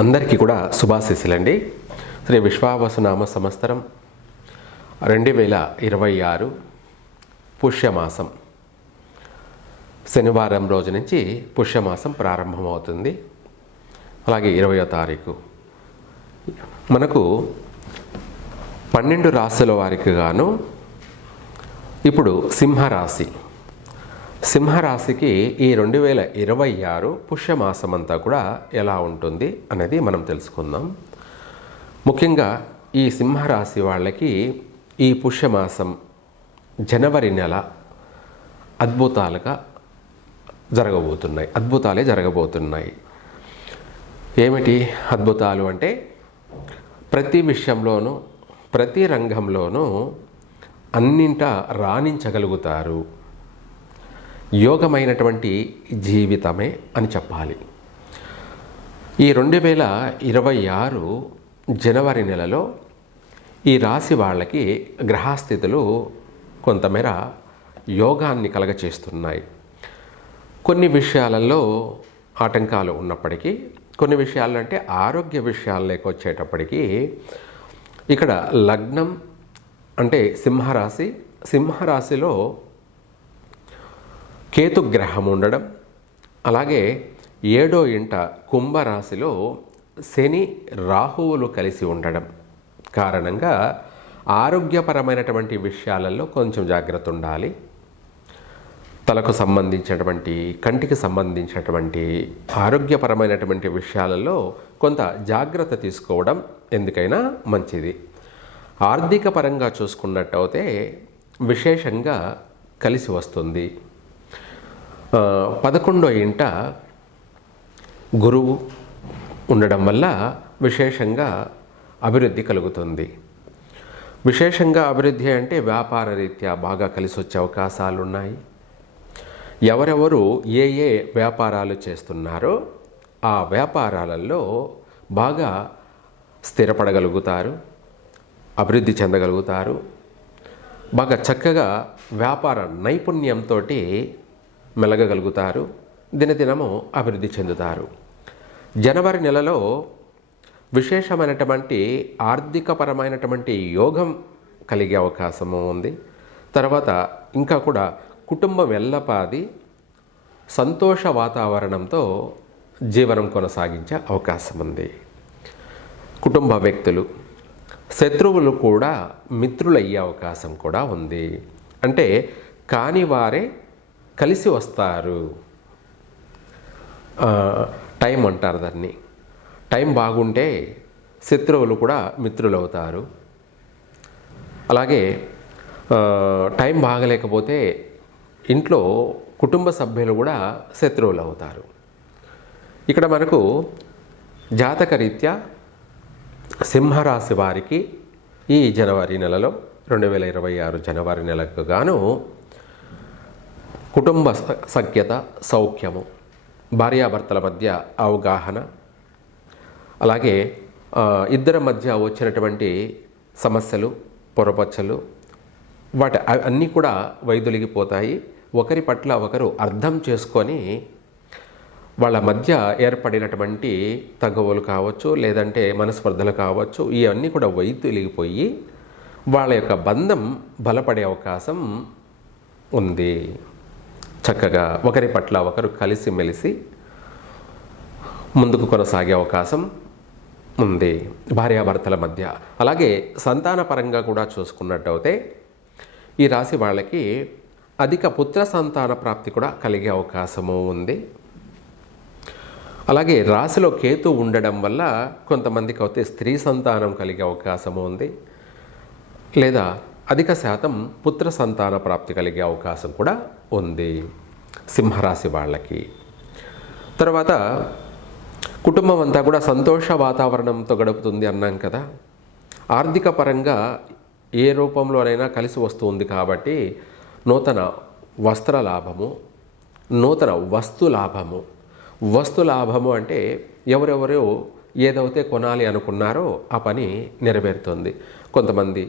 అందరికీ కూడా శుభాశీస్సులండి. శ్రీ విశ్వావసునామ సంవత్సరం 2026 పుష్యమాసం శనివారం రోజు నుంచి పుష్యమాసం ప్రారంభమవుతుంది. అలాగే 20వ తారీఖు మనకు 12 రాశుల వారికి గాను ఇప్పుడు సింహరాశికి ఈ 2026 పుష్యమాసం అంతా కూడా ఎలా ఉంటుంది అనేది మనం తెలుసుకుందాం. ముఖ్యంగా ఈ సింహరాశి వాళ్ళకి ఈ పుష్యమాసం జనవరి నెల అద్భుతాలే జరగబోతున్నాయి. ఏమిటి అద్భుతాలు అంటే, ప్రతి విషయంలోనూ ప్రతి రంగంలోనూ అన్నింటా రాణించగలుగుతారు. యోగమైనటువంటి జీవితమే అని చెప్పాలి. ఈ 2026 జనవరి నెలలో ఈ రాశి వాళ్ళకి గ్రహస్థితులు కొంతమేర యోగాన్ని కలగచేస్తున్నాయి. కొన్ని విషయాలలో ఆటంకాలు ఉన్నప్పటికీ, కొన్ని విషయాలు అంటే ఆరోగ్య విషయాల్లోకి వచ్చేటప్పటికీ, ఇక్కడ లగ్నం అంటే సింహరాశిలో కేతుగ్రహం ఉండడం, అలాగే 7వ ఇంట కుంభరాశిలో శని రాహువులు కలిసి ఉండడం కారణంగా ఆరోగ్యపరమైనటువంటి విషయాలలో కొంచెం జాగ్రత్త ఉండాలి. తలకు సంబంధించినటువంటి, కంటికి సంబంధించినటువంటి ఆరోగ్యపరమైనటువంటి విషయాలలో కొంత జాగ్రత్త తీసుకోవడం ఎందుకైనా మంచిది. ఆర్థిక పరంగా చూసుకున్నట్టయితే విశేషంగా కలిసి వస్తుంది. 11వ ఇంట గురువు ఉండడం వల్ల విశేషంగా అభివృద్ధి కలుగుతుంది. విశేషంగా అభివృద్ధి అంటే వ్యాపార రీత్యా బాగా కలిసి వచ్చే అవకాశాలు ఉన్నాయి. ఎవరెవరు ఏ వ్యాపారాలు చేస్తున్నారో ఆ వ్యాపారాలలో బాగా స్థిరపడగలుగుతారు, అభివృద్ధి చెందగలుగుతారు. బాగా చక్కగా వ్యాపార నైపుణ్యంతో మెలగగలుగుతారు, దినదినము అభివృద్ధి చెందుతారు. జనవరి నెలలో విశేషమైనటువంటి ఆర్థికపరమైనటువంటి యోగం కలిగే అవకాశము ఉంది. తర్వాత ఇంకా కూడా కుటుంబం ఎల్లపాది సంతోష వాతావరణంతో జీవనం కొనసాగించే అవకాశం ఉంది. కుటుంబ వ్యక్తులు, శత్రువులు కూడా మిత్రులయ్యే అవకాశం కూడా ఉంది. అంటే కాని వారే కలిసి వస్తారు. టైం అంటారు దాన్ని. టైం బాగుంటే శత్రువులు కూడా మిత్రులు అవుతారు. అలాగే టైం బాగలేకపోతే ఇంట్లో కుటుంబ సభ్యులు కూడా శత్రువులు అవుతారు. ఇక్కడ మనకు జాతకరీత్యా సింహరాశి వారికి ఈ జనవరి నెలలో 2026 జనవరి నెలకు గాను కుటుంబ సఖ్యత, సౌఖ్యము, భార్యాభర్తల మధ్య అవగాహన, అలాగే ఇద్దరి మధ్య వచ్చినటువంటి సమస్యలు, పొరపచ్చలు వాటి అన్నీ కూడా వైదొలిగిపోతాయి. ఒకరి పట్ల ఒకరు అర్థం చేసుకొని వాళ్ళ మధ్య ఏర్పడినటువంటి తగువలు కావచ్చు, లేదంటే మనస్పర్ధలు కావచ్చు, ఇవన్నీ కూడా వైదొలిగిపోయి వాళ్ళ యొక్క బంధం బలపడే అవకాశం ఉంది. చక్కగా ఒకరి పట్ల ఒకరు కలిసిమెలిసి ముందుకు కొనసాగే అవకాశం ఉంది భార్యాభర్తల మధ్య. అలాగే సంతానపరంగా కూడా చూసుకున్నట్టయితే ఈ రాశి వాళ్ళకి అధిక పుత్ర సంతాన ప్రాప్తి కూడా కలిగే అవకాశము ఉంది. అలాగే రాశిలో కేతు ఉండడం వల్ల కొంతమందికి అయితే స్త్రీ సంతానం కలిగే అవకాశము ఉంది, లేదా అధిక శాతం పుత్ర సంతాన ప్రాప్తి కలిగే అవకాశం కూడా ఉంది సింహరాశి వాళ్ళకి. తర్వాత కుటుంబం అంతా కూడా సంతోష వాతావరణంతో గడుపుతుంది అన్నాం కదా. ఆర్థిక పరంగా ఏ రూపంలోనైనా కలిసి వస్తుంది కాబట్టి నూతన వస్త్ర లాభము, నూతన వస్తు లాభము అంటే ఎవరెవరో ఏదైతే కొనాలి అనుకున్నారో ఆ పని నెరవేరుతుంది. కొంతమంది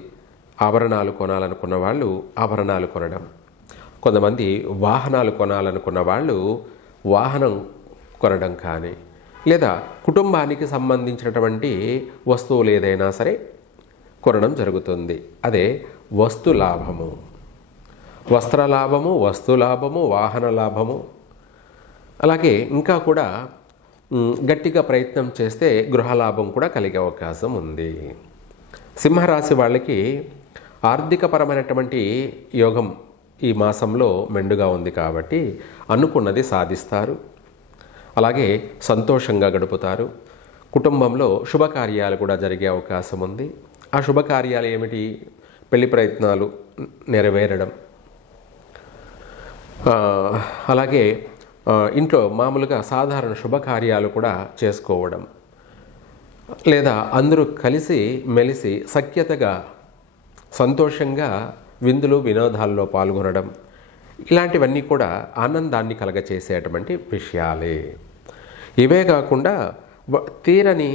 ఆభరణాలు కొనాలనుకున్న వాళ్ళు ఆభరణాలు కొనడం, కొంతమంది వాహనాలు కొనాలనుకున్న వాళ్ళు వాహనం కొనడం కానీ, లేదా కుటుంబానికి సంబంధించినటువంటి వస్తువులు ఏదైనా సరే కొనడం జరుగుతుంది. అదే వస్తు లాభము. వస్త్ర లాభము, వస్తు లాభము, వాహన లాభము. అలాగే ఇంకా కూడా గట్టిగా ప్రయత్నం చేస్తే గృహలాభం కూడా కలిగే అవకాశం ఉంది. సింహరాశి వాళ్ళకి ఆర్థికపరమైనటువంటి యోగం ఈ మాసంలో మెండుగా ఉంది కాబట్టి అనుకున్నది సాధిస్తారు. అలాగే సంతోషంగా గడుపుతారు. కుటుంబంలో శుభకార్యాలు కూడా జరిగే అవకాశం ఉంది. ఆ శుభకార్యాలు ఏమిటి? పెళ్లి ప్రయత్నాలు నెరవేరడం, అలాగే ఇంట్లో మామూలుగా సాధారణ శుభకార్యాలు కూడా చేసుకోవడం, లేదా అందరూ కలిసి మెలిసి సఖ్యతగా సంతోషంగా విందులు వినోదాల్లో పాల్గొనడం, ఇలాంటివన్నీ కూడా ఆనందాన్ని కలగచేసేటువంటి విషయాలే. ఇవే కాకుండా తీరని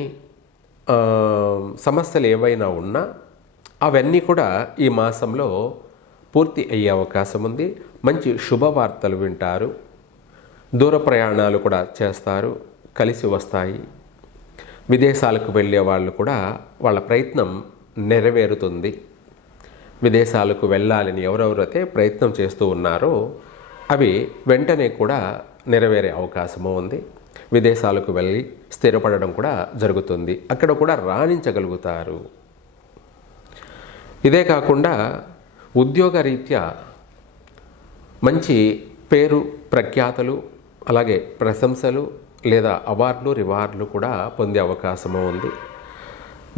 సమస్యలు ఏవైనా ఉన్నా అవన్నీ కూడా ఈ మాసంలో పూర్తి అయ్యే అవకాశం ఉంది. మంచి శుభవార్తలు వింటారు. దూర ప్రయాణాలు కూడా చేస్తారు, కలిసి వస్తాయి. విదేశాలకు వెళ్ళే వాళ్ళు కూడా వాళ్ళ ప్రయత్నం నెరవేరుతుంది. విదేశాలకు వెళ్ళాలని ఎవరెవరైతే ప్రయత్నం చేస్తూ ఉన్నారో అవి వెంటనే కూడా నెరవేరే అవకాశము ఉంది. విదేశాలకు వెళ్ళి స్థిరపడడం కూడా జరుగుతుంది. అక్కడ కూడా రాణించగలుగుతారు. ఇదే కాకుండా ఉద్యోగరీత్యా మంచి పేరు ప్రఖ్యాతలు, అలాగే ప్రశంసలు లేదా అవార్డులు రివార్డులు కూడా పొందే అవకాశము ఉంది.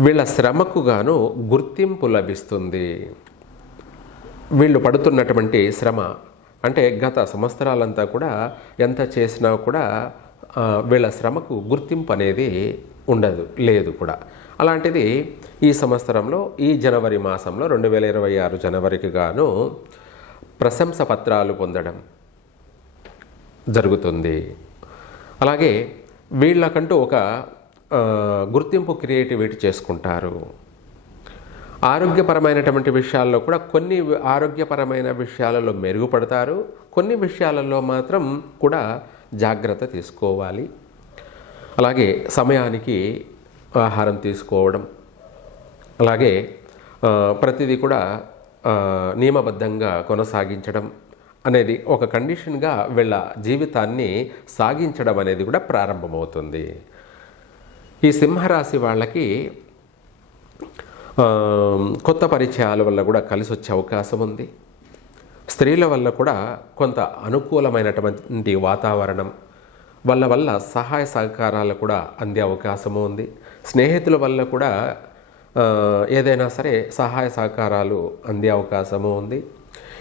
వీళ్ళ శ్రమకు గాను గుర్తింపు లభిస్తుంది. వీళ్ళు పడుతున్నటువంటి శ్రమ అంటే గత సంవత్సరాలంతా కూడా ఎంత చేసినా కూడా వీళ్ళ శ్రమకు గుర్తింపు అనేది లేదు కూడా. అలాంటిది ఈ సంవత్సరంలో ఈ జనవరి మాసంలో 2026 జనవరికి గాను ప్రశంస పత్రాలు పొందడం జరుగుతుంది. అలాగే వీళ్ళకంటూ ఒక గుర్తింపు క్రియేటివిటీ చేసుకుంటారు. ఆరోగ్యపరమైనటువంటి విషయాల్లో కూడా కొన్ని ఆరోగ్యపరమైన విషయాలలో మెరుగుపడతారు. కొన్ని విషయాలలో మాత్రం కూడా జాగ్రత్త తీసుకోవాలి. అలాగే సమయానికి ఆహారం తీసుకోవడం, అలాగే ప్రతిదీ కూడా నియమబద్ధంగా కొనసాగించడం అనేది ఒక కండిషన్గా వీళ్ళ జీవితాన్ని సాగించడం అనేది కూడా ప్రారంభమవుతుంది. ఈ సింహరాశి వాళ్ళకి కొత్త పరిచయాల వల్ల కూడా కలిసి వచ్చే అవకాశం ఉంది. స్త్రీల వల్ల కూడా కొంత అనుకూలమైనటువంటి వాతావరణం వల్ల సహాయ సహకారాలు కూడా అందే అవకాశము ఉంది. స్నేహితుల వల్ల కూడా ఏదైనా సరే సహాయ సహకారాలు అందే అవకాశము ఉంది.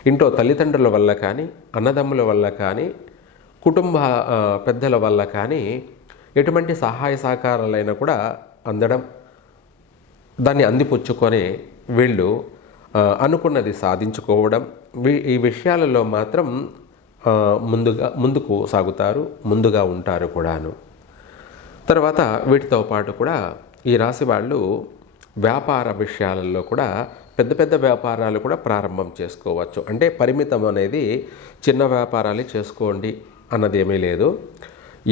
ఇంట్లో తల్లిదండ్రుల వల్ల కానీ, అన్నదమ్ముల వల్ల కానీ, కుటుంబ పెద్దల వల్ల కానీ ఎటువంటి సహాయ సహకారాలైనా కూడా అందడం, దాన్ని అందిపుచ్చుకొని వీళ్ళు అనుకున్నది సాధించుకోవడం, ఈ విషయాలలో మాత్రం ముందుకు సాగుతారు, ముందుగా ఉంటారు కూడాను. తర్వాత వీటితో పాటు కూడా ఈ రాశి వాళ్ళు వ్యాపార విషయాలలో కూడా పెద్ద పెద్ద వ్యాపారాలు కూడా ప్రారంభం చేసుకోవచ్చు. అంటే పరిమితం అనేది చిన్న వ్యాపారాలు చేసుకోండి అన్నది ఏమీ లేదు.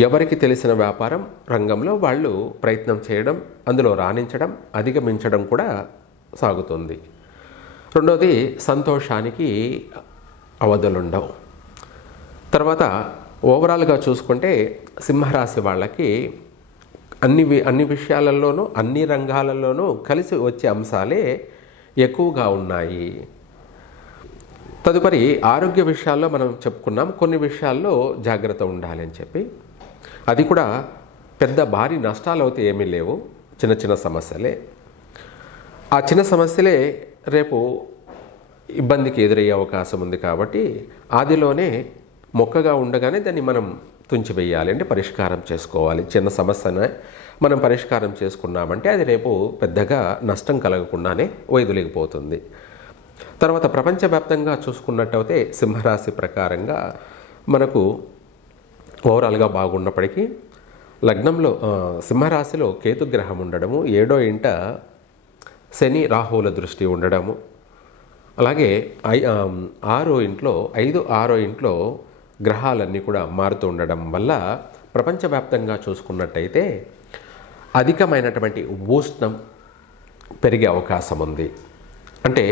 ఎవరికి తెలిసిన వ్యాపారం రంగంలో వాళ్ళు ప్రయత్నం చేయడం, అందులో రాణించడం, అధిగమించడం కూడా సాగుతుంది. రెండోది సంతోషానికి అవధులుండవు. తర్వాత ఓవరాల్గా చూసుకుంటే సింహరాశి వాళ్ళకి అన్ని విషయాలలోనూ అన్ని రంగాలలోనూ కలిసి వచ్చే అంశాలే ఎక్కువగా ఉన్నాయి. తదుపరి ఆరోగ్య విషయాల్లో మనం చెప్పుకున్నాం. కొన్ని విషయాల్లో జాగ్రత్త ఉండాలి అని చెప్పి, అది కూడా పెద్ద భారీ నష్టాలు అయితే ఏమీ లేవు, చిన్న చిన్న సమస్యలే. ఆ చిన్న సమస్యలే రేపు ఇబ్బందికి ఎదురయ్యే అవకాశం ఉంది కాబట్టి ఆదిలోనే మొక్కగా ఉండగానే దాన్ని మనం తుంచివేయాలి, అంటే పరిష్కారం చేసుకోవాలి. చిన్న సమస్యనే మనం పరిష్కారం చేసుకున్నామంటే అది రేపు పెద్దగా నష్టం కలగకుండానే వైదొలిగిపోతుంది. తర్వాత ప్రపంచవ్యాప్తంగా చూసుకున్నట్టయితే సింహరాశి ప్రకారంగా మనకు ఓవరాల్గా బాగున్నప్పటికీ లగ్నంలో సింహరాశిలో కేతుగ్రహం ఉండడము, 7వ ఇంట శని రాహువుల దృష్టి ఉండడము, అలాగే 5వ ఇంట్లో గ్రహాలన్నీ కూడా మారుతూ ఉండడం వల్ల ప్రపంచవ్యాప్తంగా చూసుకున్నట్టయితే అధికమైనటువంటి ఉష్ణం పెరిగే అవకాశం ఉంది. అంటే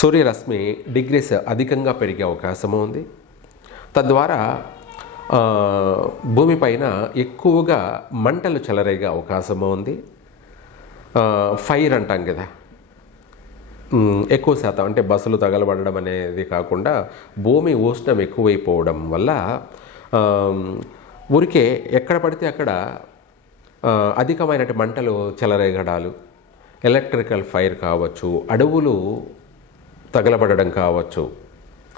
సూర్యరశ్మి డిగ్రీస్ అధికంగా పెరిగే అవకాశం ఉంది. తద్వారా భూమిపైన ఎక్కువగా మంటలు చెలరేగే అవకాశము ఉంది. ఫైర్ అంటాం కదా, ఎక్కువ శాతం అంటే బస్సులు తగలబడడం అనేది కాకుండా భూమి ఉష్ణం ఎక్కువైపోవడం వల్ల ఊరికే ఎక్కడ పడితే అక్కడ అధికమైనటువంటి మంటలు చెలరేగడాలు, ఎలక్ట్రికల్ ఫైర్ కావచ్చు, అడవులు తగలబడడం కావచ్చు.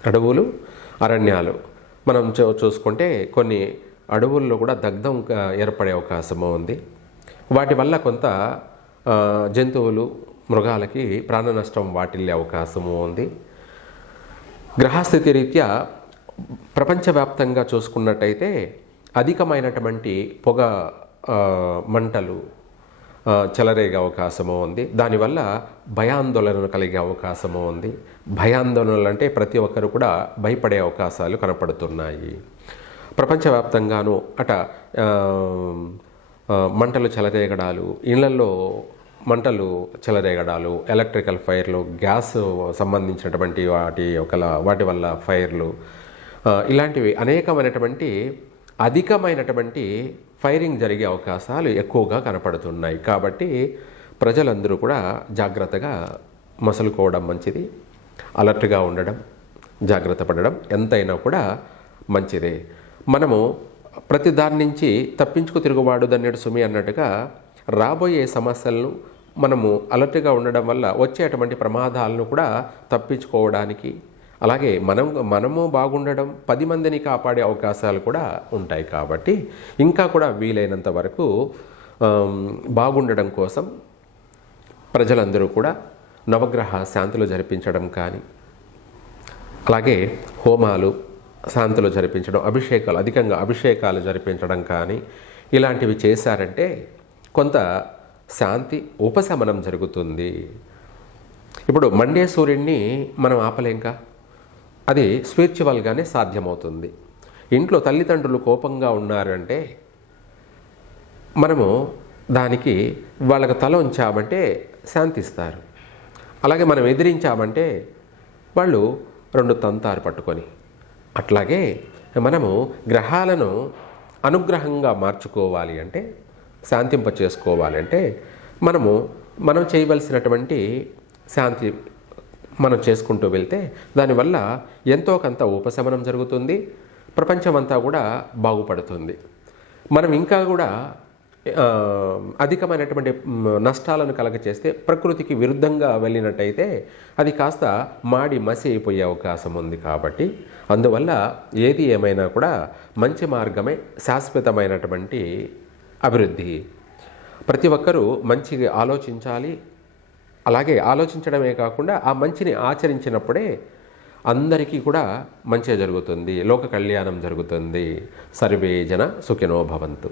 అడవులు, అరణ్యాలు మనం చూసుకుంటే కొన్ని అడవుల్లో కూడా దగ్ధం ఏర్పడే అవకాశము ఉంది. వాటి వల్ల కొంత జంతువులు, మృగాలకి ప్రాణ నష్టం వాటిల్లే అవకాశము ఉంది. గ్రహస్థితి రీత్యా ప్రపంచవ్యాప్తంగా చూసుకున్నట్టయితే అధికమైనటువంటి పొగ మంటలు చెలరేగే అవకాశము ఉంది. దానివల్ల భయాందోళన కలిగే అవకాశము ఉంది. భయాందోళనలు అంటే ప్రతి ఒక్కరు కూడా భయపడే అవకాశాలు కనపడుతున్నాయి. ప్రపంచవ్యాప్తంగాను మంటలు చెలరేగడాలు, ఇళ్లలో మంటలు చెలరేగడాలు, ఎలక్ట్రికల్ ఫైర్లు, గ్యాస్ సంబంధించినటువంటి వాటి వల్ల ఫైర్లు, ఇలాంటివి అనేకమైనటువంటి అధికమైనటువంటి ఫైరింగ్ జరిగే అవకాశాలు ఎక్కువగా కనపడుతున్నాయి. కాబట్టి ప్రజలందరూ కూడా జాగ్రత్తగా మసులుకోవడం మంచిది. అలర్ట్గా ఉండడం, జాగ్రత్త పడడం ఎంతైనా కూడా మంచిదే. మనము ప్రతి దాని నుంచి తప్పించుకు తిరుగుబాటు దన్నెడు సుమి అన్నట్టుగా రాబోయే సమస్యలను మనము అలర్ట్గా ఉండడం వల్ల వచ్చేటువంటి ప్రమాదాలను కూడా తప్పించుకోవడానికి, అలాగే మనము బాగుండడం, 10 మందిని కాపాడే అవకాశాలు కూడా ఉంటాయి. కాబట్టి ఇంకా కూడా వీలైనంత వరకు బాగుండడం కోసం ప్రజలందరూ కూడా నవగ్రహ శాంతులు జరిపించడం కానీ, అలాగే హోమాలు, శాంతులు జరిపించడం, అధికంగా అభిషేకాలు జరిపించడం కానీ ఇలాంటివి చేశారంటే కొంత శాంతి ఉపశమనం జరుగుతుంది. ఇప్పుడు మండే సూర్యుడిని మనం ఆపలేంకా, అది స్పిరిచువల్గానే సాధ్యమవుతుంది. ఇంట్లో తల్లిదండ్రులు కోపంగా ఉన్నారంటే మనము దానికి వాళ్ళకి తల ఉంచామంటే శాంతిస్తారు. అలాగే మనం ఎదిరించామంటే వాళ్ళు 2 తంతారు పట్టుకొని. అట్లాగే మనము గ్రహాలను అనుగ్రహంగా మార్చుకోవాలి అంటే, శాంతింప చేసుకోవాలి అంటే మనం చేయవలసినటువంటి శాంతి మనం చేసుకుంటూ వెళ్తే దానివల్ల ఎంతో కొంత ఉపశమనం జరుగుతుంది. ప్రపంచమంతా కూడా బాగుపడుతుంది. మనం ఇంకా కూడా అధికమైనటువంటి నష్టాలను కలగచేస్తే, ప్రకృతికి విరుద్ధంగా వెళ్ళినట్టయితే అది కాస్త మాడి మసి అయిపోయే అవకాశం ఉంది. కాబట్టి అందువల్ల ఏది ఏమైనా కూడా మంచి మార్గమే శాశ్వతమైనటువంటి అభివృద్ధి. ప్రతి ఒక్కరూ మంచిగా ఆలోచించాలి. అలాగే ఆలోచించడమే కాకుండా ఆ మంచిని ఆచరించినప్పుడే అందరికీ కూడా మంచి జరుగుతుంది, లోక కళ్యాణం జరుగుతుంది. సర్వే జన సుఖినో భవంతు.